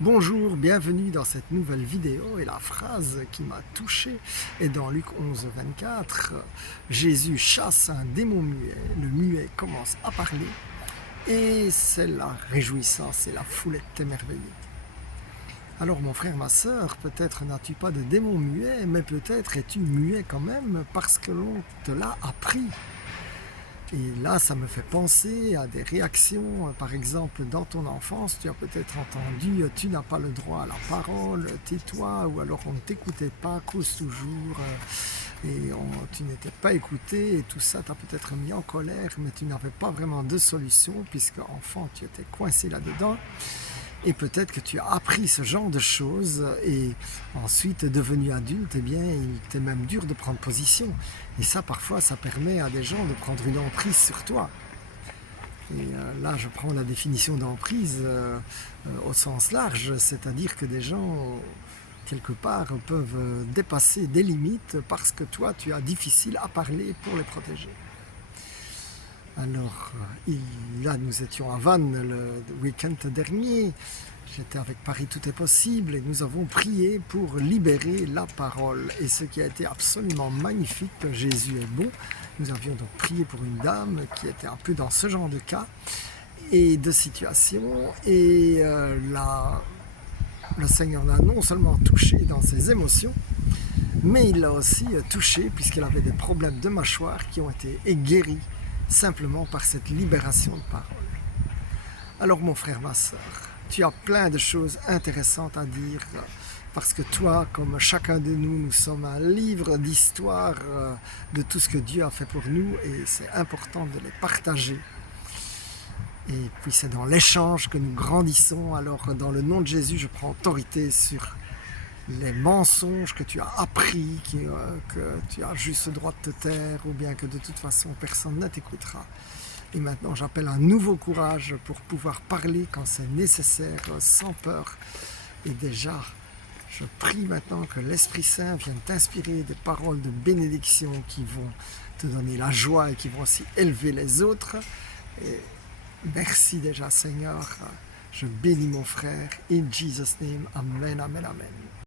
Bonjour, bienvenue dans cette nouvelle vidéo et la phrase qui m'a touché est dans Luc 11, 24. Jésus chasse un démon muet, le muet commence à parler et c'est la réjouissance et la foule est émerveillée. Alors mon frère, ma sœur, peut-être n'as-tu pas de démon muet, mais peut-être es-tu muet quand même parce que l'on te l'a appris. Et là, ça me fait penser à des réactions. Par exemple, dans ton enfance, tu as peut-être entendu « tu n'as pas le droit à la parole, tais-toi » ou alors « on ne t'écoutait pas, cause toujours » et tu n'étais pas écouté et tout ça t'a peut-être mis en colère, mais tu n'avais pas vraiment de solution puisque enfant, tu étais coincé là-dedans. Et peut-être que tu as appris ce genre de choses et ensuite, devenu adulte, eh bien, il t'est même dur de prendre position. Et ça, parfois, ça permet à des gens de prendre une emprise sur toi. Et là, je prends la définition d'emprise au sens large, c'est-à-dire que des gens, quelque part, peuvent dépasser des limites parce que toi, tu as difficile à parler pour les protéger. Alors, là, nous étions à Vannes le week-end dernier. J'étais avec Paris Tout est possible et nous avons prié pour libérer la parole. Et ce qui a été absolument magnifique, Jésus est bon. Nous avions donc prié pour une dame qui était un peu dans ce genre de cas et de situation. Et le Seigneur l'a non seulement touché dans ses émotions, mais il l'a aussi touché puisqu'elle avait des problèmes de mâchoire qui ont été guéris simplement par cette libération de parole. Alors mon frère, ma soeur, tu as plein de choses intéressantes à dire parce que toi, comme chacun de nous, nous sommes un livre d'histoire de tout ce que Dieu a fait pour nous et c'est important de les partager. Et puis c'est dans l'échange que nous grandissons. Alors dans le nom de Jésus, je prends autorité sur les mensonges que tu as appris, que tu as juste le droit de te taire ou bien que de toute façon personne ne t'écoutera. Et maintenant j'appelle un nouveau courage pour pouvoir parler quand c'est nécessaire, sans peur. Et déjà, je prie maintenant que l'Esprit Saint vienne t'inspirer des paroles de bénédiction qui vont te donner la joie et qui vont aussi élever les autres. Et merci déjà Seigneur, je bénis mon frère. In Jesus' name, Amen, Amen, Amen.